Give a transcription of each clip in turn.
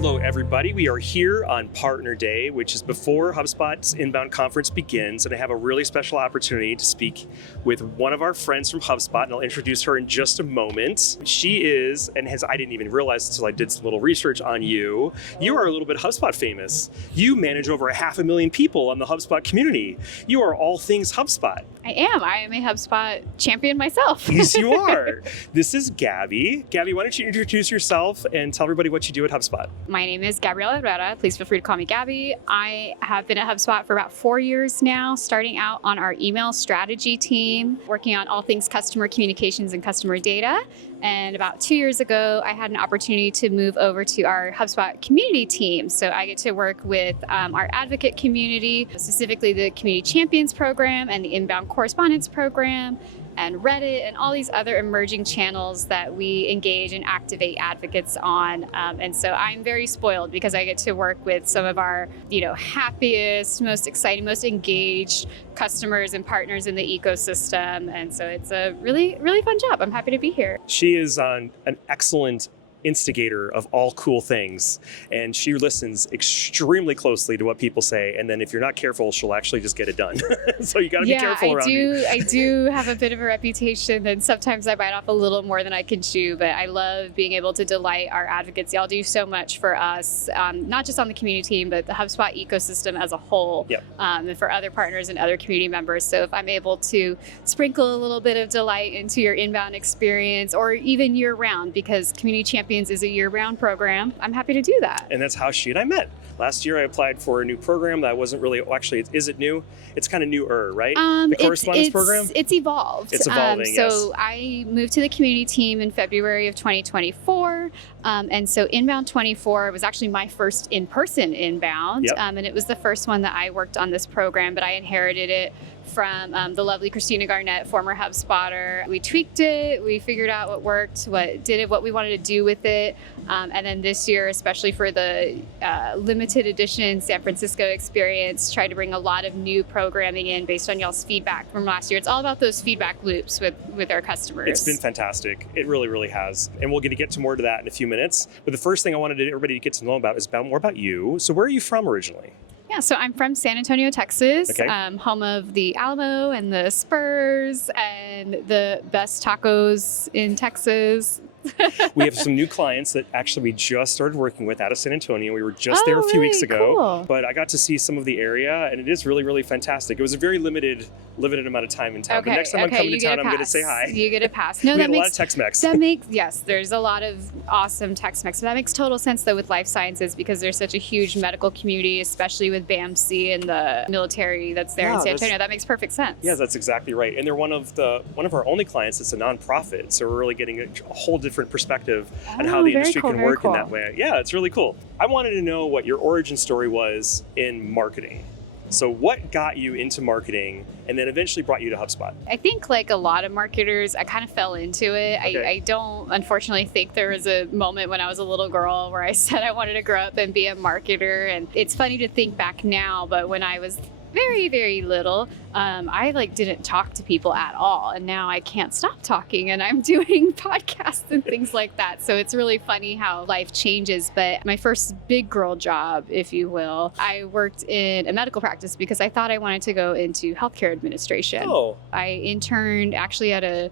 Hello, everybody. We are here on Partner Day, which is before HubSpot's inbound conference begins, and I have a really special opportunity to speak with one of our friends from HubSpot, and I'll introduce her in just a moment. She is, and I didn't even realize until I did some little research on you, you are a little bit HubSpot famous. You manage over 500,000 people on the HubSpot community. You are all things HubSpot. I am a HubSpot champion myself. Yes, you are. This is Gabby. Gabby, why don't you introduce yourself and tell everybody what you do at HubSpot? My name is Gabrielle Herrera. Please feel free to call me Gabby. I have been at HubSpot for about 4 years now, starting out on our email strategy team, working on all things customer communications and customer data. And about 2 years ago, I had an opportunity to move over to our HubSpot community team. So I get to work with our advocate community, specifically the Community Champions program and the Inbound Correspondence program, and Reddit, and all these other emerging channels that we engage and activate advocates on. And so I'm very spoiled because I get to work with some of our, happiest, most exciting, most engaged customers and partners in the ecosystem. And so it's a really, really fun job. I'm happy to be here. She is an excellent instigator of all cool things, and she listens extremely closely to what people say, and then if you're not careful, she'll actually just get it done. So you got to be careful around me. I do have a bit of a reputation, and sometimes I bite off a little more than I can chew, but I love being able to delight our advocates. Y'all do so much for us, not just on the community team, but the HubSpot ecosystem as a whole. Yep. And for other partners and other community members. So if I'm able to sprinkle a little bit of delight into your inbound experience, or even year round, because Community Champions is a year-round program, I'm happy to do that. And that's how she and I met. Last year I applied for a new program that wasn't really, is it new? It's kind of newer, right? The correspondence program? It's evolved. It's evolving, yes. So I moved to the community team in February of 2024. And so Inbound 24 was actually my first in-person inbound. Yep. And it was the first one that I worked on this program, but I inherited it from the lovely Christina Garnett, former HubSpotter. We tweaked it, we figured out what worked, what we wanted to do with it. And then this year, especially for the limited edition San Francisco experience, tried to bring a lot of new programming in based on y'all's feedback from last year. It's all about those feedback loops with our customers. It's been fantastic. It really, really has. And we'll get to more to that in a few minutes. But the first thing I wanted everybody to get to know about is more about you. So where are you from originally? Yeah, so I'm from San Antonio, Texas, okay. Home of the Alamo and the Spurs and the best tacos in Texas. We have some new clients that actually we just started working with out of San Antonio. We were just there a few weeks ago, cool. But I got to see some of the area, and it is really, really fantastic. It was a very limited amount of time in town. Okay, but next time I'm coming to town, I'm going to say hi. You get a pass. No, we had a lot of Tex-Mex. Yes, there's a lot of awesome Tex-Mex. That makes total sense, though, with life sciences, because there's such a huge medical community, especially with BAMC and the military that's there in San Antonio. That makes perfect sense. Yeah, that's exactly right. And they're one of our only clients that's a nonprofit, so we're really getting a whole different perspective on how the industry can work in that way. Yeah, it's really cool. I wanted to know what your origin story was in marketing. So what got you into marketing and then eventually brought you to HubSpot? I think like a lot of marketers, I kind of fell into it. Okay. I don't unfortunately think there was a moment when I was a little girl where I said I wanted to grow up and be a marketer. And it's funny to think back now, but when I was very, very little, I didn't talk to people at all. And now I can't stop talking, and I'm doing podcasts and things like that. So it's really funny how life changes. But my first big girl job, if you will, I worked in a medical practice because I thought I wanted to go into healthcare administration. Oh. I interned actually at a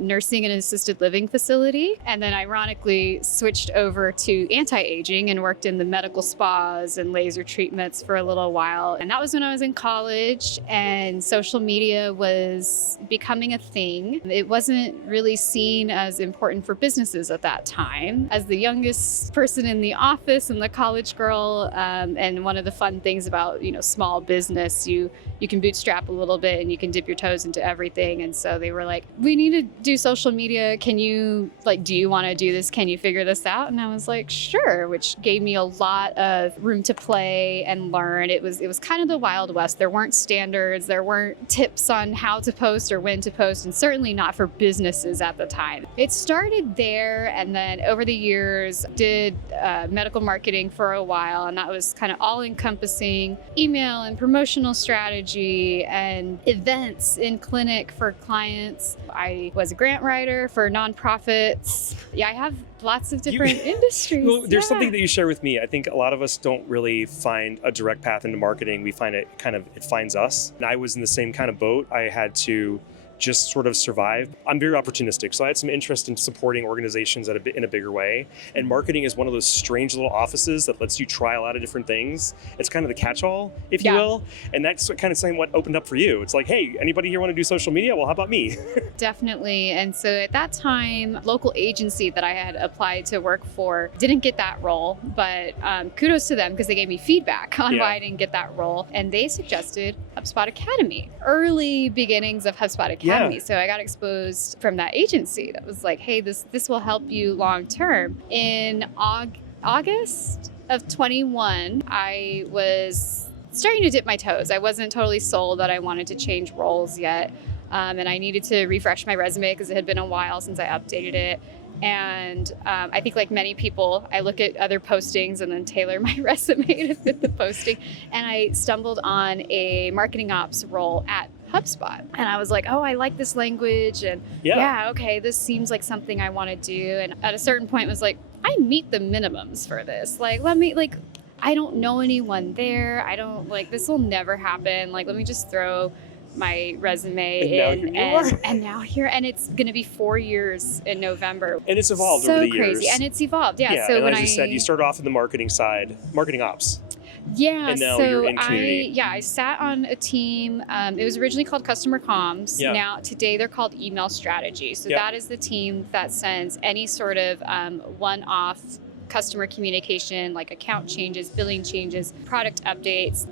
nursing and assisted living facility, and then ironically switched over to anti-aging and worked in the medical spas and laser treatments for a little while. And that was when I was in college, and social media was becoming a thing. It wasn't really seen as important for businesses at that time. As the youngest person in the office and the college girl, and one of the fun things about small business, you can bootstrap a little bit and you can dip your toes into everything. And so they were like, we need to do social media. Can you, do you want to do this? Can you figure this out? And I was like, sure, which gave me a lot of room to play and learn. It was kind of the Wild West. There weren't standards. There weren't tips on how to post or when to post, and certainly not for businesses at the time. It started there, and then over the years did medical marketing for a while, and that was kind of all-encompassing email and promotional strategy and events in clinic for clients. I I was a grant writer for nonprofits. Yeah, I have lots of different industries. Well, there's something that you share with me. I think a lot of us don't really find a direct path into marketing. We find it finds us. And I was in the same kind of boat. I had to just sort of survive. I'm very opportunistic, so I had some interest in supporting organizations in a bigger way. And marketing is one of those strange little offices that lets you try a lot of different things. It's kind of the catch-all, if you will. And that's kind of saying what opened up for you. It's like, hey, anybody here want to do social media? Well, how about me? Definitely. And so at that time, local agency that I had applied to work for didn't get that role, but kudos to them because they gave me feedback on why I didn't get that role. And they suggested HubSpot Academy, early beginnings of HubSpot Academy. So I got exposed from that agency that was like, hey, this will help you long term. In August of 21, I was starting to dip my toes. I wasn't totally sold that I wanted to change roles yet. And I needed to refresh my resume because it had been a while since I updated it. And I think like many people, I look at other postings and then tailor my resume to fit the posting. And I stumbled on a marketing ops role at HubSpot. And I was like, oh, I like this language. And okay, this seems like something I want to do. And at a certain point it was like, I meet the minimums for this. Like, I don't know anyone there. This will never happen. Like, let me just throw my resume in and now here, and it's going to be 4 years in November. And it's evolved over the years. So crazy. And it's evolved. Yeah. So and when as you said, you started off in the marketing side, marketing ops. Yeah, and now so you're in community. I sat on a team. It was originally called Customer Comms. Yeah. Now, today they're called Email Strategy. So that is the team that sends any sort of one-off customer communication, like account changes, billing changes, product updates.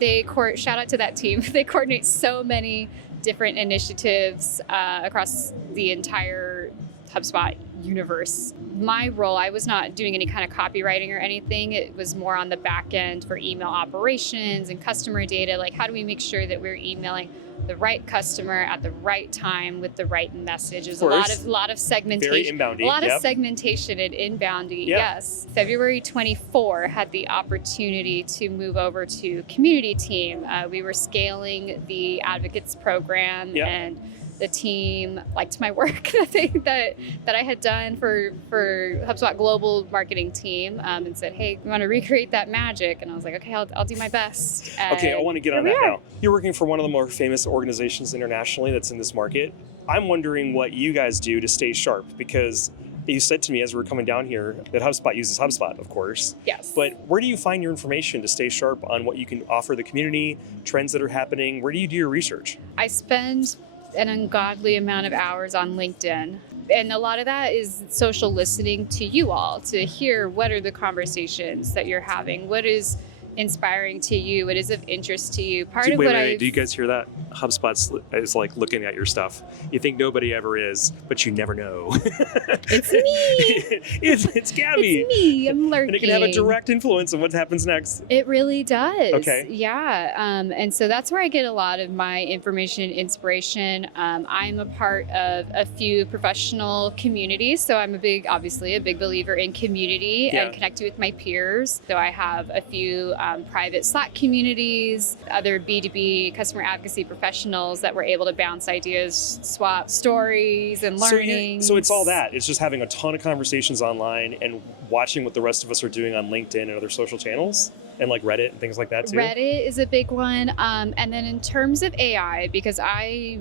Shout out to that team. They coordinate so many different initiatives across the entire HubSpot universe. My role, I was not doing any kind of copywriting or anything. It was more on the back end for email operations and customer data. Like, how do we make sure that we're emailing the right customer at the right time with the right message? There's a lot of segmentation. Very inboundy. A lot of segmentation and inboundy. Yes. February 24 had the opportunity to move over to community team. We were scaling the advocates program and the team liked my work that I had done for HubSpot global marketing team and said, hey, we want to recreate that magic. And I was like, okay, I'll do my best. Okay, I want to get on that now. You're working for one of the more famous organizations internationally that's in this market. I'm wondering what you guys do to stay sharp, because you said to me as we were coming down here that HubSpot uses HubSpot, of course. Yes. But where do you find your information to stay sharp on what you can offer the community, trends that are happening? Where do you do your research? I spend an ungodly amount of hours on LinkedIn. And a lot of that is social listening to you all, to hear what are the conversations that you're having, what is inspiring to you, what is of interest to you. Do you guys hear that? HubSpot is like looking at your stuff. You think nobody ever is, but you never know. It's me. It's Gabby. It's me. I'm lurking. And it can have a direct influence on what happens next. It really does. Okay. Yeah. And so that's where I get a lot of my information, inspiration. I'm a part of a few professional communities. So I'm obviously a big believer in community and connecting with my peers. So I have a few private Slack communities, other B2B customer advocacy professionals that were able to bounce ideas, swap stories and learning. So it's all that. It's just having a ton of conversations online and watching what the rest of us are doing on LinkedIn and other social channels, and like Reddit and things like that too. Reddit is a big one. And then in terms of AI, because I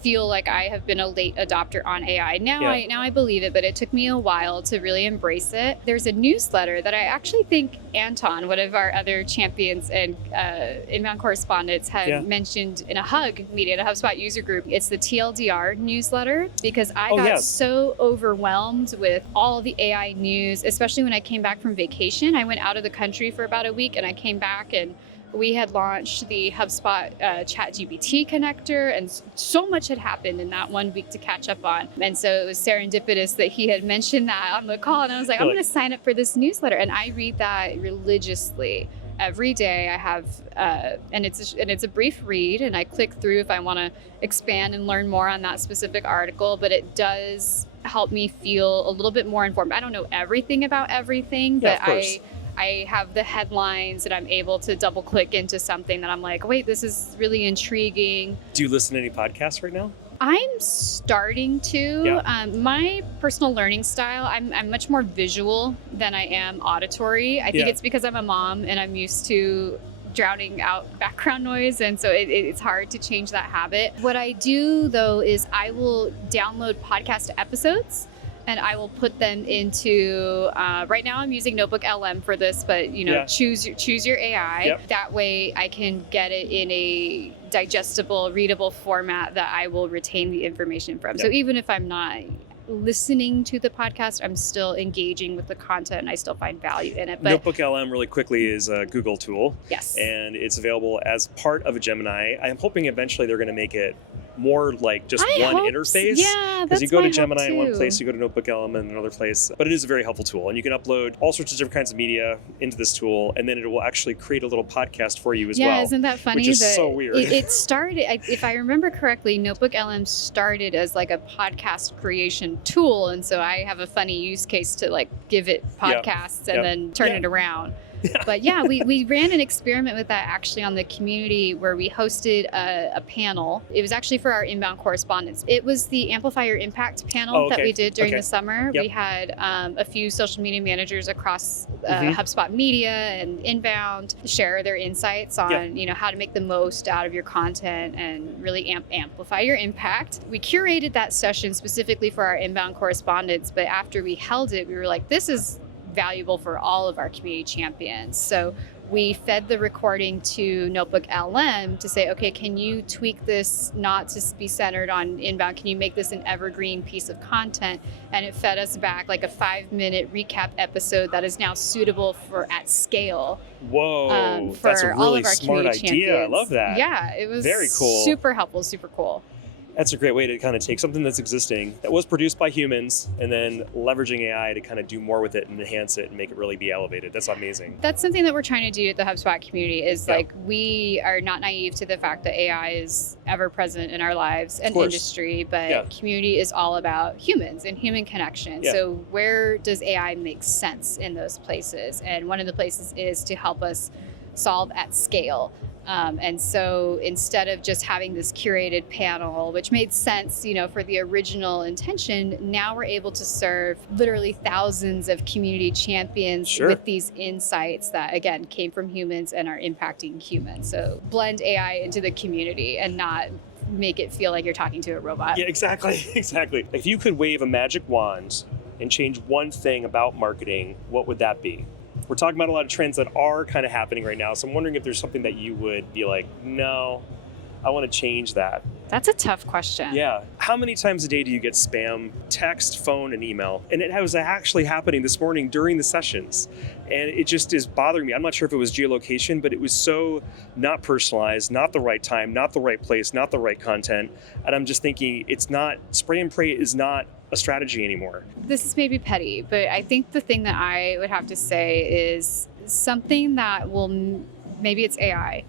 feel like I have been a late adopter on AI. Now I believe it, but it took me a while to really embrace it. There's a newsletter that I actually think Anton, one of our other champions and inbound correspondents, had mentioned in a Hug meeting, a HubSpot user group. It's the TLDR newsletter, because I got so overwhelmed with all the AI news, especially when I came back from vacation. I went out of the country for about a week and I came back and we had launched the HubSpot ChatGPT connector, and so much had happened in that 1 week to catch up on. And so it was serendipitous that he had mentioned that on the call, and I was like, I'm going to sign up for this newsletter. And I read that religiously. Every day I have, and it's a brief read, and I click through if I want to expand and learn more on that specific article, but it does help me feel a little bit more informed. I don't know everything about everything, but I have the headlines and I'm able to double click into something that I'm like, wait, this is really intriguing. Do you listen to any podcasts right now? I'm starting to. Yeah. My personal learning style, I'm much more visual than I am auditory. I think Yeah. it's because I'm a mom and I'm used to drowning out background noise, and so it's hard to change that habit. What I do though is I will download podcast episodes and I will put them into right now I'm using Notebook LM for this, but choose your AI. Yep. That way I can get it in a digestible, readable format that I will retain the information from. Yep. So even if I'm not listening to the podcast, I'm still engaging with the content and I still find value in it. But Notebook LM really quickly is a Google tool. yes. And it's available as part of a Gemini. I'm hoping eventually they're going to make it more like just one interface. Yeah, because that's you go my to Gemini hope in one too. place, you go to Notebook LM in another place. But it is a very helpful tool. And you can upload all sorts of different kinds of media into this tool. And then it will actually create a little podcast for you as well. Yeah, isn't that funny? Which is so weird. It started, if I remember correctly, Notebook LM started as like a podcast creation tool. And so I have a funny use case to like give it podcasts and then turn it around. But yeah, we ran an experiment with that actually on the community where we hosted a panel. It was actually for our inbound correspondence. It was the Amplify Your Impact panel that we did during the summer. Yep. We had a few social media managers across HubSpot Media and Inbound share their insights on how to make the most out of your content and really amplify your impact. We curated that session specifically for our inbound correspondence, but after we held it, we were like, this is valuable for all of our community champions. So we fed the recording to Notebook LM to say, okay, can you tweak this not to be centered on inbound? Can you make this an evergreen piece of content? And it fed us back like a 5-minute recap episode that is now suitable for at scale. Whoa, for that's a all really of our smart idea. champions. I love that. Yeah, it was very cool. Super helpful, super cool. That's a great way to kind of take something that's existing, that was produced by humans, and then leveraging AI to kind of do more with it and enhance it and make it really be elevated. That's amazing. That's something that we're trying to do at the HubSpot community is like, we are not naive to the fact that AI is ever present in our lives and industry, but community is all about humans and human connection. So where does AI make sense in those places? And one of the places is to help us solve at scale. And so instead of just having this curated panel, which made sense, for the original intention, now we're able to serve literally thousands of community champions with these insights that, again, came from humans and are impacting humans. So blend AI into the community and not make it feel like you're talking to a robot. Yeah, exactly. If you could wave a magic wand and change one thing about marketing, what would that be? We're talking about a lot of trends that are kind of happening right now. So I'm wondering if there's something that you would be like, no, I want to change that. That's a tough question. Yeah. How many times a day do you get spam, text, phone, and email? And it was actually happening this morning during the sessions. And it just is bothering me. I'm not sure if it was geolocation, but it was so not personalized, not the right time, not the right place, not the right content. And I'm just thinking spray and pray is not a strategy anymore. This is maybe petty, but I think the thing that I would have to say is something that will, maybe it's AI,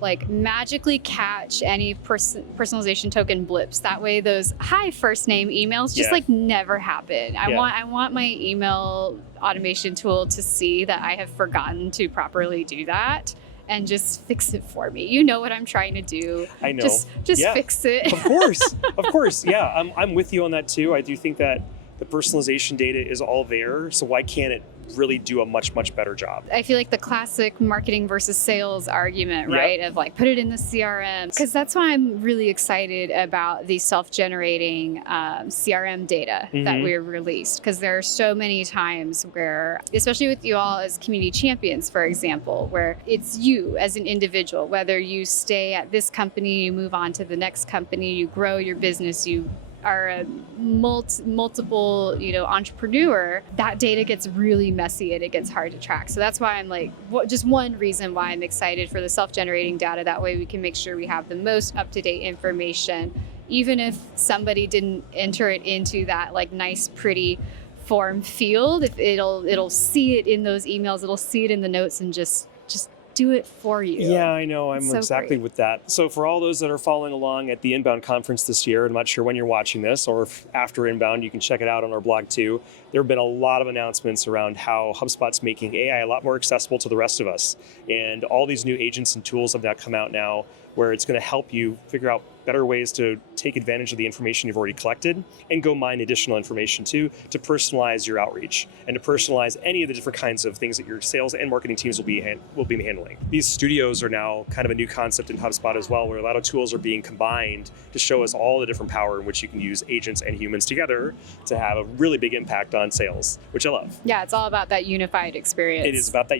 like magically catch any personalization token blips. That way those hi first name emails just like never happen. I want my email automation tool to see that I have forgotten to properly do that and just fix it for me. You know what I'm trying to do. I know. Just fix it. Of course. Yeah, I'm with you on that too. I do think that the personalization data is all there. So why can't it really do a much, much better job? I feel like the classic marketing versus sales argument, right? Of like, put it in the CRM. Because that's why I'm really excited about the self-generating CRM data that we released. Because there are so many times where, especially with you all as community champions, for example, where it's you as an individual, whether you stay at this company, you move on to the next company, you grow your business, you are a multiple, entrepreneur, that data gets really messy and it gets hard to track. So that's why I'm like, just one reason why I'm excited for the self-generating data. That way we can make sure we have the most up-to-date information, even if somebody didn't enter it into that like nice, pretty form field. If it'll see it in those emails, it'll see it in the notes and just do it for you. Yeah, I know. I'm so exactly great. With that. So for all those that are following along at the Inbound conference this year, I'm not sure when you're watching this, or if after Inbound, you can check it out on our blog too. There have been a lot of announcements around how HubSpot's making AI a lot more accessible to the rest of us. And all these new agents and tools have now come out now where it's going to help you figure out better ways to take advantage of the information you've already collected and go mine additional information too, to personalize your outreach and to personalize any of the different kinds of things that your sales and marketing teams will be handling. These studios are now kind of a new concept in HubSpot as well, where a lot of tools are being combined to show us all the different power in which you can use agents and humans together to have a really big impact on sales, which I love. Yeah, it's all about that unified experience. It is about that.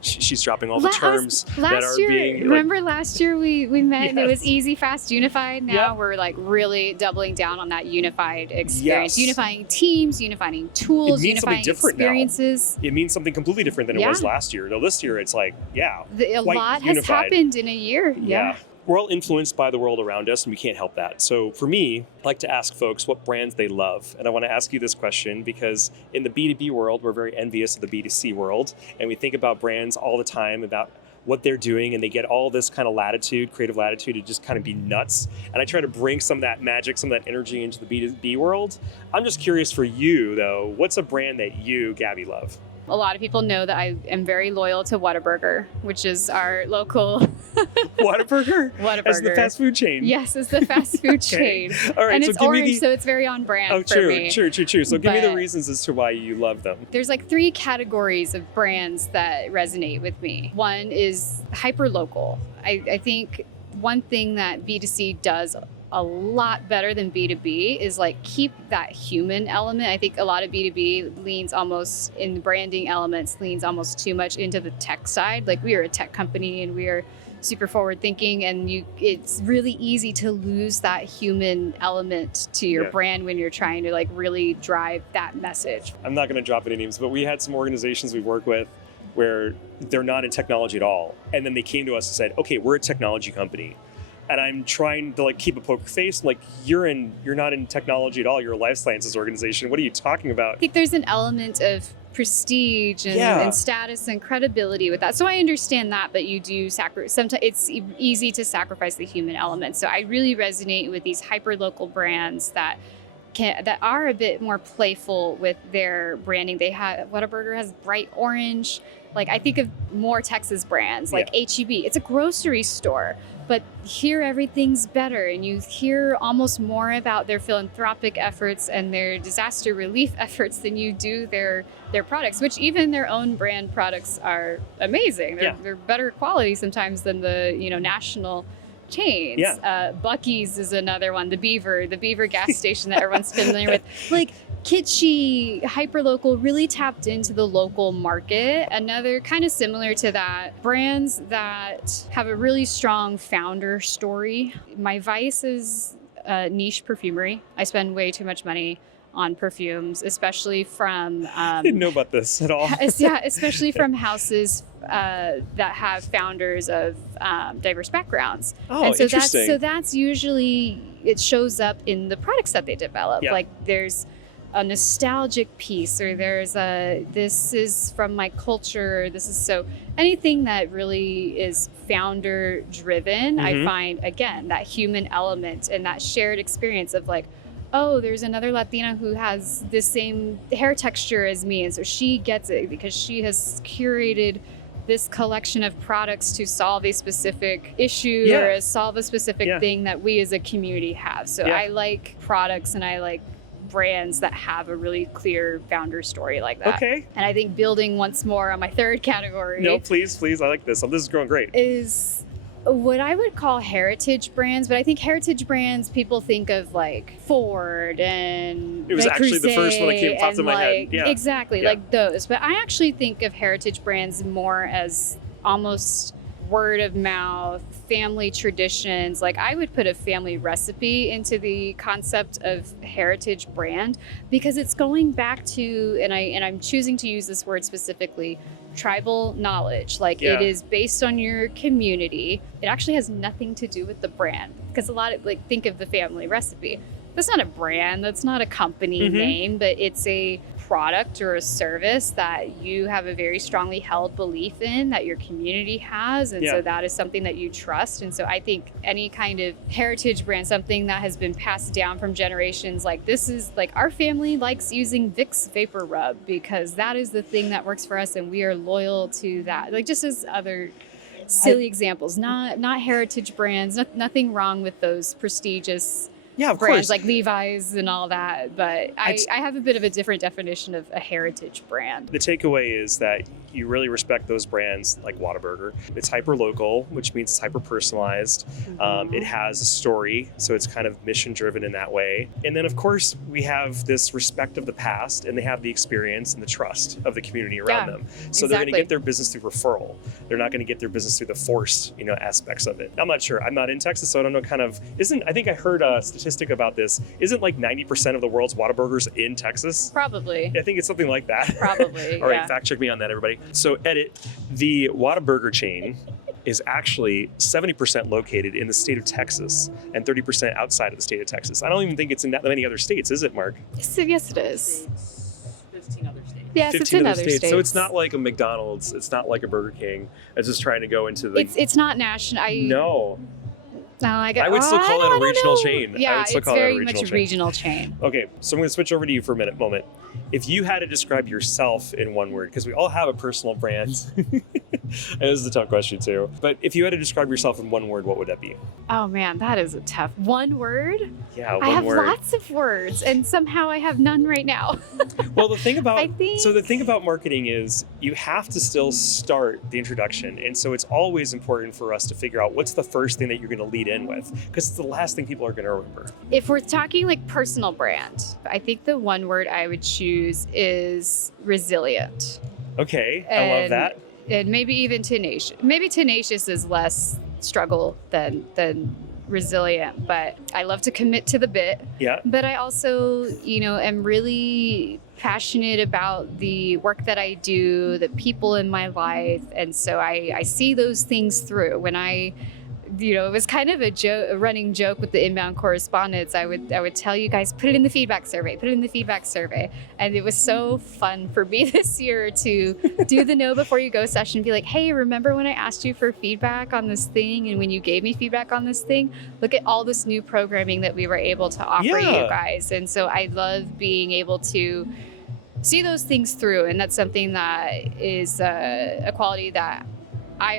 She's dropping all the terms that are being. Remember last year we met and it was easy, fast, unified. Now we're like really doubling down on that unified experience, unifying teams, unifying tools, unifying experiences. Now. It means something completely different than it was last year. Though this year it's like, a lot has happened in a year. Yeah. We're all influenced by the world around us and we can't help that. So for me, I like to ask folks what brands they love. And I want to ask you this question because in the B2B world, we're very envious of the B2C world. And we think about brands all the time, about what they're doing, and they get all this kind of latitude, creative latitude, to just kind of be nuts. And I try to bring some of that magic, some of that energy into the B2B world. I'm just curious for you though, what's a brand that you, Gabby, love? A lot of people know that I am very loyal to Whataburger, which is our local... Whataburger? Whataburger. As the fast food chain? Yes, it's the fast food chain. All right, and so it's orange, so it's very on brand for me. True. So give me the reasons as to why you love them. There's like 3 categories of brands that resonate with me. One is hyper-local. I think one thing that B2C does a lot better than B2B is like keep that human element. I think a lot of B2B leans almost in the branding elements, leans almost too much into the tech side. Like we are a tech company and we are super forward thinking, and it's really easy to lose that human element to your brand when you're trying to like really drive that message. I'm not going to drop any names, but we had some organizations we work with where they're not in technology at all. And then they came to us and said, okay, we're a technology company. And I'm trying to like keep a poker face. I'm like, you're not in technology at all. You're a life sciences organization. What are you talking about? I think there's an element of prestige and status and credibility with that. So I understand that, but you do sometimes it's easy to sacrifice the human element. So I really resonate with these hyper-local brands that are a bit more playful with their branding. Whataburger has bright orange. Like I think of more Texas brands like H-E-B. It's a grocery store, but here everything's better, and you hear almost more about their philanthropic efforts and their disaster relief efforts than you do their products, which even their own brand products are amazing. They're better quality sometimes than the national chains. Buc-ee's is another one. The Beaver gas station that everyone's familiar with. Like kitschy, hyper-local, really tapped into the local market. Another kind of similar to that, brands that have a really strong founder story. My vice is niche perfumery. I spend way too much money on perfumes, especially from... I didn't know about this at all. Especially from houses that have founders of diverse backgrounds. Oh, and so interesting. That's usually, it shows up in the products that they develop. Like there's a nostalgic piece, or there's this is from my culture, so anything that really is founder driven. I find, again, that human element and that shared experience of like, oh, there's another Latina who has the same hair texture as me, and so she gets it because she has curated this collection of products to solve a specific issue or solve a specific thing that we as a community have. So I like products and I like brands that have a really clear founder story like that. Okay. And I think building once more on my third category. No, please. I like this. This is going great. Is what I would call heritage brands, but I think heritage brands, people think of like Ford and it was actually the first one that popped in my head. Yeah. Exactly, like those. But I actually think of heritage brands more as almost word of mouth, family traditions. Like I would put a family recipe into the concept of heritage brand because it's going back to, and I'm choosing to use this word specifically, tribal knowledge. Like it is based on your community. It actually has nothing to do with the brand, because a lot of think of the family recipe. That's not a brand, that's not a company name, but it's a product or a service that you have a very strongly held belief in, that your community has. And so that is something that you trust. And so I think any kind of heritage brand, something that has been passed down from generations, like this is like our family likes using Vicks Vapor Rub because that is the thing that works for us and we are loyal to that. Like just as other silly examples, not heritage brands, nothing wrong with those prestigious Yeah, of brands course. like Levi's and all that. But I have a bit of a different definition of a heritage brand. The takeaway is that you really respect those brands like Whataburger. It's hyper local, which means it's hyper personalized. It has a story, so it's kind of mission driven in that way. And then, of course, we have this respect of the past, and they have the experience and the trust of the community around them. So they're going to get their business through referral. They're not going to get their business through the forced, aspects of it. I'm not sure. I'm not in Texas, so I don't know. I think I heard a statistic about this. Isn't like 90% of the world's Whataburgers in Texas? Probably. I think it's something like that. Probably. All right, fact check me on that, everybody. So, edit, the Whataburger chain is actually 70% located in the state of Texas and 30% outside of the state of Texas. I don't even think it's in that many other states, is it, Mark? Yes, it is. 15 other states. Yes, 15 it's in other other states. So it's not like a McDonald's. It's not like a Burger King. It's just trying to go into the... It's not national. No. I would still call it a regional chain. Yeah, I would still it's call it a very much a regional chain. Okay, so I'm going to switch over to you for a moment. If you had to describe yourself in one word, because we all have a personal brand, and this is a tough question too, but if you had to describe yourself in one word, what would that be? Oh man, that is a tough one word. Yeah, one I have word. lots of words, and somehow I have none right now. Well, the thing about I think marketing is you have to still start the introduction, and so it's always important for us to figure out what's the first thing that you're going to lead in with, because it's the last thing people are going to remember. If we're talking like personal brand, I think the one word I would choose is resilient. Okay, I love that. And maybe even tenacious. Maybe tenacious is less struggle than resilient, but I love to commit to the bit. Yeah. But I also, am really passionate about the work that I do, the people in my life, and so I see those things through. When it was kind of a running joke with the inbound correspondence. I would tell you guys, put it in the feedback survey. And it was so fun for me this year to do the know before you go session and be like, hey, remember when I asked you for feedback on this thing? And when you gave me feedback on this thing, look at all this new programming that we were able to offer you guys. And so I love being able to see those things through. And that's something that is a quality that I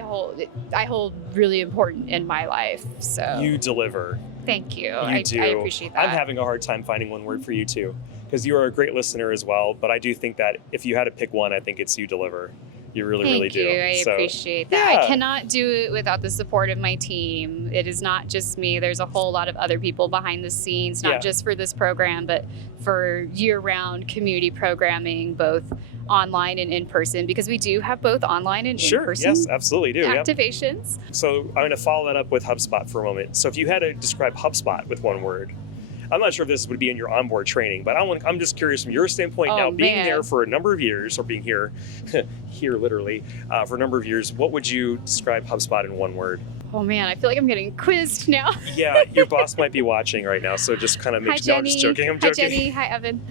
hold really important in my life. So You deliver. Thank you. You do. I appreciate that. I'm having a hard time finding one word for you too, because you are a great listener as well. But I do think that if you had to pick one, I think it's you deliver. You really do. Thank you. I appreciate that. Yeah. I cannot do it without the support of my team. It is not just me. There's a whole lot of other people behind the scenes, not just for this program, but for year-round community programming, both online and in person, because we do have both online and in person. Yes, absolutely do. Activations. Yep. So I'm going to follow that up with HubSpot for a moment. So if you had to describe HubSpot with one word, I'm not sure if this would be in your onboard training, but I'm just curious from your standpoint now, being there for a number of years, or being here literally, for a number of years, what would you describe HubSpot in one word? Oh man, I feel like I'm getting quizzed now. Yeah, your boss might be watching right now, so just kind of make sure. No, I'm just joking. I'm joking. Hi Jenny. Hi Evan.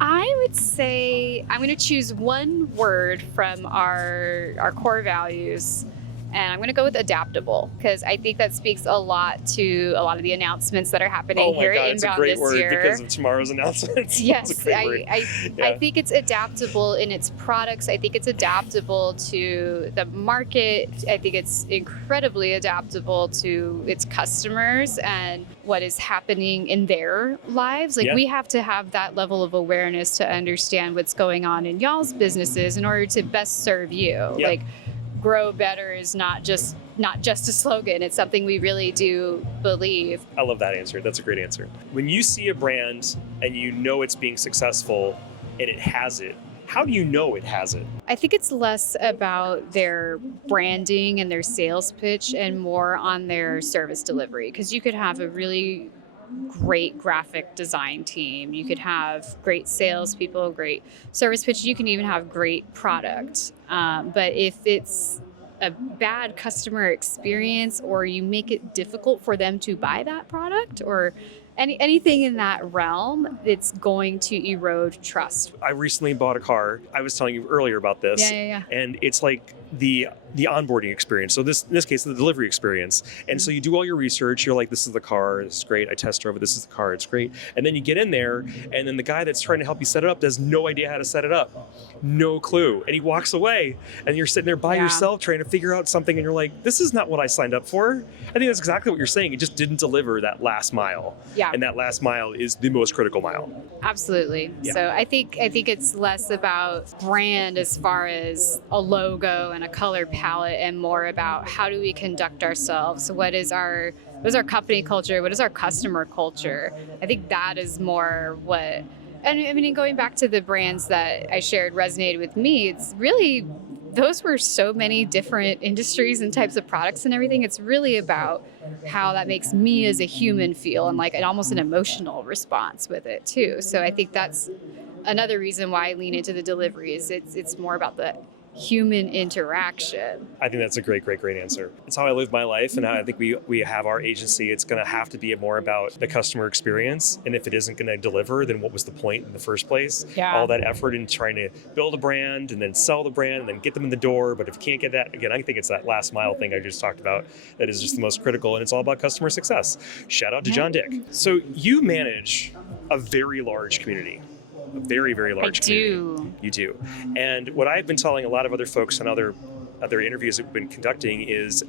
I would say I'm going to choose one word from our core values, and I'm going to go with adaptable, because I think that speaks a lot to a lot of the announcements that are happening here at Inbound this year. It's a great word because of tomorrow's announcements. Yes, I think it's adaptable in its products. I think it's adaptable to the market. I think it's incredibly adaptable to its customers and what is happening in their lives. We have to have that level of awareness to understand what's going on in y'all's businesses in order to best serve you. Grow better is not just a slogan. It's something we really do believe. I love that answer. That's a great answer. When you see a brand and you know it's being successful and it has it, how do you know it has it? I think it's less about their branding and their sales pitch and more on their service delivery, because you could have a really great graphic design team. You could have great salespeople, great service pitch. You can even have great product. But if it's a bad customer experience, or you make it difficult for them to buy that product, or anything in that realm, it's going to erode trust. I recently bought a car. I was telling you earlier about this. Yeah. And it's like the onboarding experience. So in this case, the delivery experience. And so you do all your research. You're like, this is the car. This is great. I test drove it. This is the car. It's great. And then you get in there, and then the guy that's trying to help you set it up has no idea how to set it up. No clue. And he walks away, and you're sitting there by yourself trying to figure out something, and you're like, this is not what I signed up for. I think that's exactly what you're saying. It just didn't deliver that last mile. Yeah. And that last mile is the most critical mile. Absolutely. Yeah. So I think it's less about brand as far as a logo and a color palette, and more about how do we conduct ourselves. What is our company culture? What is our customer culture? I think that is more what. And I mean, going back to the brands that I shared resonated with me, it's really, those were so many different industries and types of products and everything. It's really about how that makes me as a human feel, and like almost an emotional response with it too. So I think that's another reason why I lean into the delivery is it's more about the human interaction. I think that's a great answer. It's how I live my life, and how I think we have our agency. It's going to have to be more about the customer experience. And if it isn't going to deliver, then what was the point in the first place? Yeah. All that effort in trying to build a brand and then sell the brand and then get them in the door. But if you can't get that, again, I think it's that last mile thing I just talked about that is just the most critical, and it's all about customer success. Shout out to John Dick. So you manage a very large community. A very, very large community. You do. And what I've been telling a lot of other folks on other interviews that we've been conducting is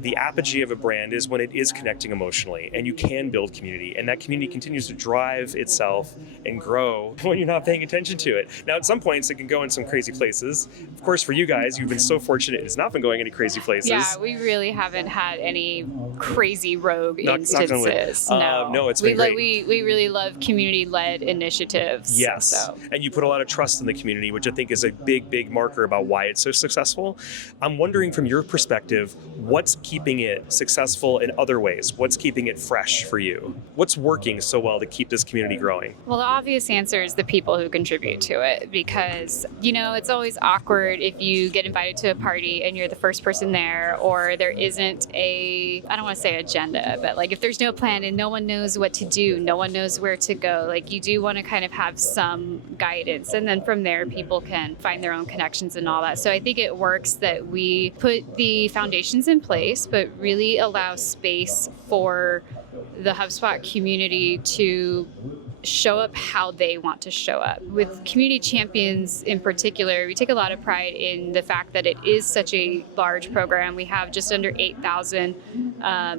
the apogee of a brand is when it is connecting emotionally, and you can build community, and that community continues to drive itself and grow when you're not paying attention to it. Now, at some points, it can go in some crazy places. Of course, for you guys, you've been so fortunate it's not been going any crazy places. Yeah, we really haven't had any crazy rogue instances. No, it's been great. We really love community-led initiatives. Yes, so. And you put a lot of trust in the community, which I think is a big marker about why it's so successful. I'm wondering from your perspective, what's keeping it successful in other ways? What's keeping it fresh for you? What's working so well to keep this community growing? Well, the obvious answer is the people who contribute to it, because, it's always awkward if you get invited to a party and you're the first person there, or there isn't I don't want to say agenda, but like if there's no plan and no one knows what to do, no one knows where to go, like you do want to kind of have some guidance. And then from there, people can find their own connections and all that. So I think it works that we put the foundations in place, but really allow space for the HubSpot community to show up how they want to show up. With community champions in particular, we take a lot of pride in the fact that it is such a large program. We have just under 8,000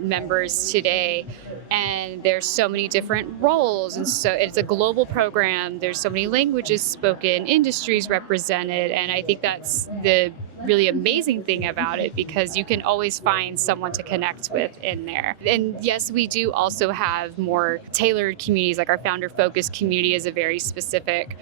members today, and there's so many different roles, and so it's a global program. There's so many languages spoken, industries represented, and I think that's the really amazing thing about it, because you can always find someone to connect with in there. And yes, we do also have more tailored communities, like our founder focused community is a very specific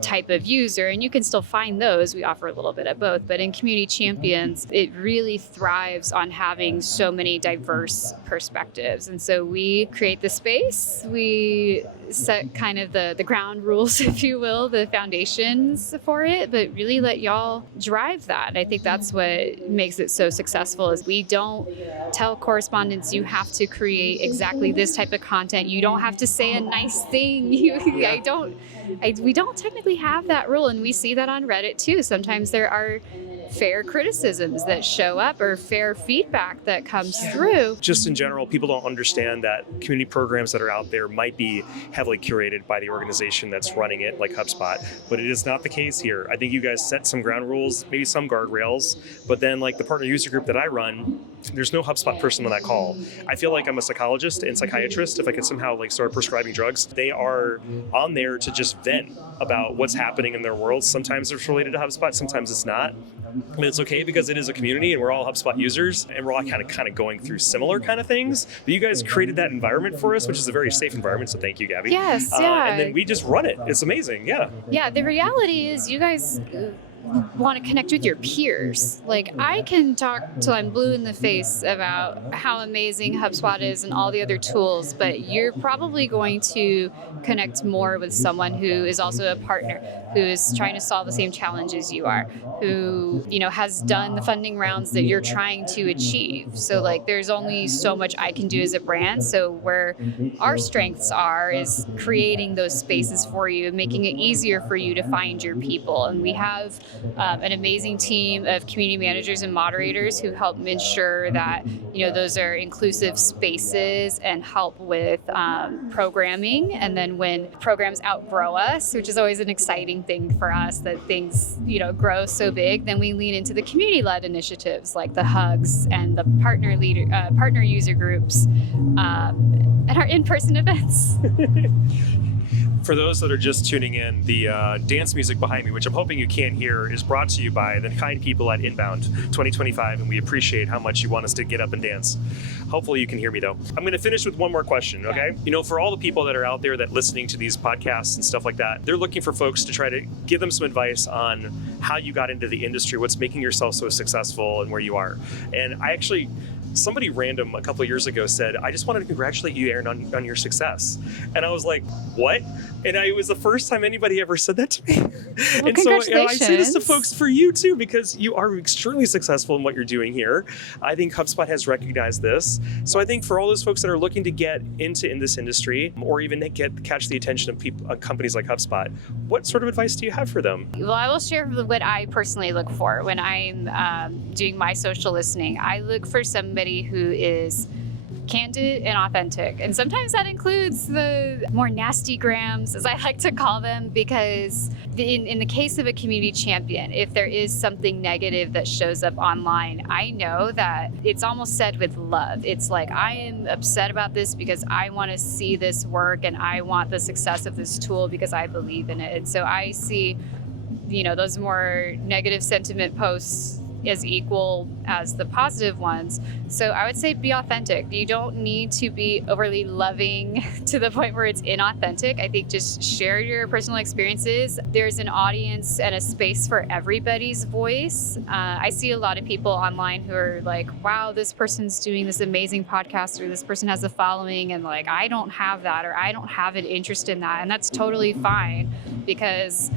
type of user, and you can still find those. We offer a little bit of both, but in Community Champions, it really thrives on having so many diverse perspectives. And so we create the space, we set kind of the ground rules, if you will, the foundations for it, but really let y'all drive that. I think that's what makes it so successful, is we don't tell correspondents you have to create exactly this type of content. You don't have to say a nice thing. We don't technically have that rule, and we see that on Reddit too. Sometimes there are fair criticisms that show up, or fair feedback that comes through. Just in general, people don't understand that community programs that are out there might be heavily curated by the organization that's running it, like HubSpot, but it is not the case here. I think you guys set some ground rules, maybe some guardrails, but then like the partner user group that I run, there's no HubSpot person on that call. I feel like I'm a psychologist and psychiatrist. If I could somehow start prescribing drugs, they are on there to just vent about what's happening in their world. Sometimes it's related to HubSpot, sometimes it's not. And it's okay, because it is a community and we're all HubSpot users and we're all kind of going through similar kind of things. But you guys created that environment for us, which is a very safe environment. So thank you, Gabby. Yes, yeah. And then we just run it. It's amazing. Yeah. Yeah. The reality is you guys want to connect with your peers. Like, I can talk till I'm blue in the face about how amazing HubSpot is and all the other tools, but you're probably going to connect more with someone who is also a partner, who is trying to solve the same challenges you are, who, has done the funding rounds that you're trying to achieve. So there's only so much I can do as a brand. So where our strengths are is creating those spaces for you, making it easier for you to find your people. And we have an amazing team of community managers and moderators who help ensure that, those are inclusive spaces and help with programming. And then when programs outgrow us, which is always an exciting thing for us, that things, grow so big, then we lean into the community-led initiatives like the hugs and the partner user groups, and our in-person events. For those that are just tuning in, the dance music behind me, which I'm hoping you can hear, is brought to you by the kind people at Inbound 2025, and we appreciate how much you want us to get up and dance. Hopefully you can hear me, though. I'm going to finish with one more question, okay? For all the people that are out there that listening to these podcasts and stuff like that, they're looking for folks to try to give them some advice on how you got into the industry, what's making yourself so successful, and where you are. And somebody random a couple of years ago said, I just wanted to congratulate you, Aaron, on your success. And I was like, what? And it was the first time anybody ever said that to me. Well, and so I say this to folks for you too, because you are extremely successful in what you're doing here. I think HubSpot has recognized this. So I think for all those folks that are looking to get into in this industry, or even catch the attention of companies like HubSpot, what sort of advice do you have for them? Well, I will share what I personally look for when I'm doing my social listening. I look for somebody who is candid and authentic. And sometimes that includes the more nasty grams, as I like to call them, because in the case of a community champion, if there is something negative that shows up online, I know that it's almost said with love. It's like, I am upset about this because I want to see this work and I want the success of this tool because I believe in it. And so I see, those more negative sentiment posts as equal as the positive ones. So I would say be authentic. You don't need to be overly loving to the point where it's inauthentic. I think just share your personal experiences. There's an audience and a space for everybody's voice. I see a lot of people online who are like, wow, this person's doing this amazing podcast, or this person has a following, and like, I don't have that, or I don't have an interest in that. And that's totally fine, because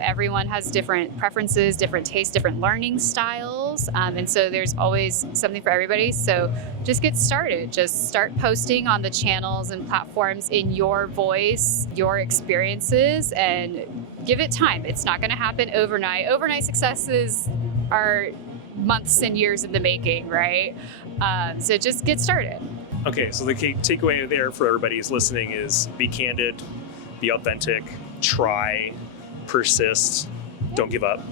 everyone has different preferences, different tastes, different learning styles. And so there's always something for everybody. So just get started. Just start posting on the channels and platforms in your voice, your experiences, and give it time. It's not going to happen overnight. Overnight successes are months and years in the making, right? So just get started. Okay, so the takeaway there for everybody who's listening is be candid, be authentic, persist, don't give up.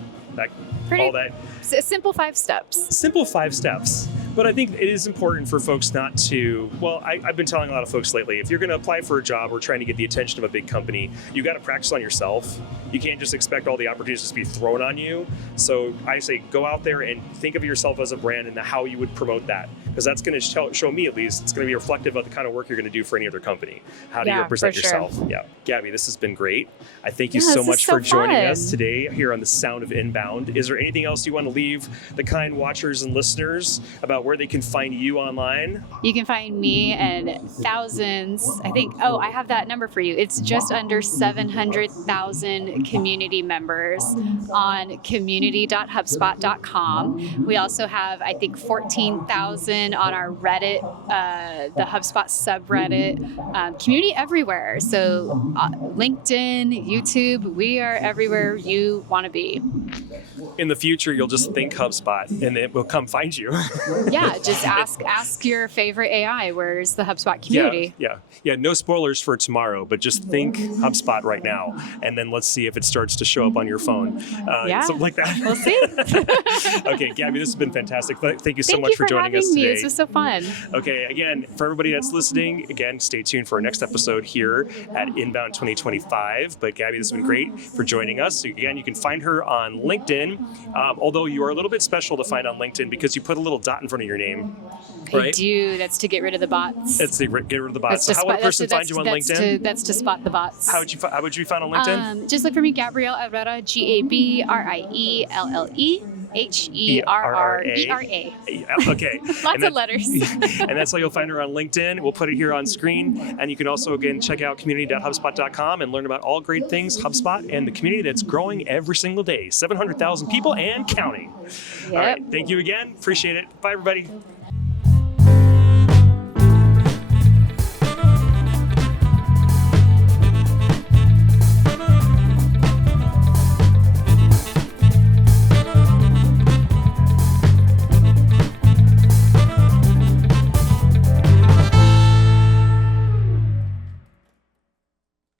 All that. Simple 5 steps. Simple 5 steps. But I think it is important for folks not to, I've been telling a lot of folks lately, if you're going to apply for a job or trying to get the attention of a big company, you got to practice on yourself. You can't just expect all the opportunities to be thrown on you. So I say go out there and think of yourself as a brand and how you would promote that. Because that's going to show me, at least, it's going to be reflective of the kind of work you're going to do for any other company. How do you represent yourself? Sure. Yeah. Gabby, this has been great. I thank you so much for joining us today here on the Sound of Inbound. Is there anything else you want to leave the kind watchers and listeners about where they can find you online? You can find me and thousands, I have that number for you. It's just under 700,000 community members on community.hubspot.com. We also have, 14,000 on our Reddit, the HubSpot subreddit, community everywhere. So LinkedIn, YouTube, we are everywhere you want to be. In the future, you'll just think HubSpot and it will come find you. Yeah, just ask your favorite AI, where's the HubSpot community? Yeah. No spoilers for tomorrow, but just think HubSpot right now, and then let's see if it starts to show up on your phone. Something like that. We'll see. Okay, Gabby, this has been fantastic. Thank you so much for joining us today. This was so fun. Okay, again, for everybody that's listening, again, stay tuned for our next episode here at Inbound 2025. But Gabby, this has been great for joining us. So again, you can find her on LinkedIn, although you are a little bit special to find on LinkedIn because you put a little dot in front of your name. Right? I do. That's to get rid of the bots. It's to get rid of the bots. So how would a person find you on LinkedIn? That's to spot the bots. How would you find on LinkedIn? Just look for me, Gabrielle Herrera, GABRIELLEHERRERA. Okay. Lots of letters. And that's how you'll find her on LinkedIn. We'll put it here on screen. And you can also, again, check out community.hubspot.com and learn about all great things HubSpot and the community that's growing every single day. 700,000 people and counting. Yep. All right. Thank you again. Appreciate it. Bye, everybody.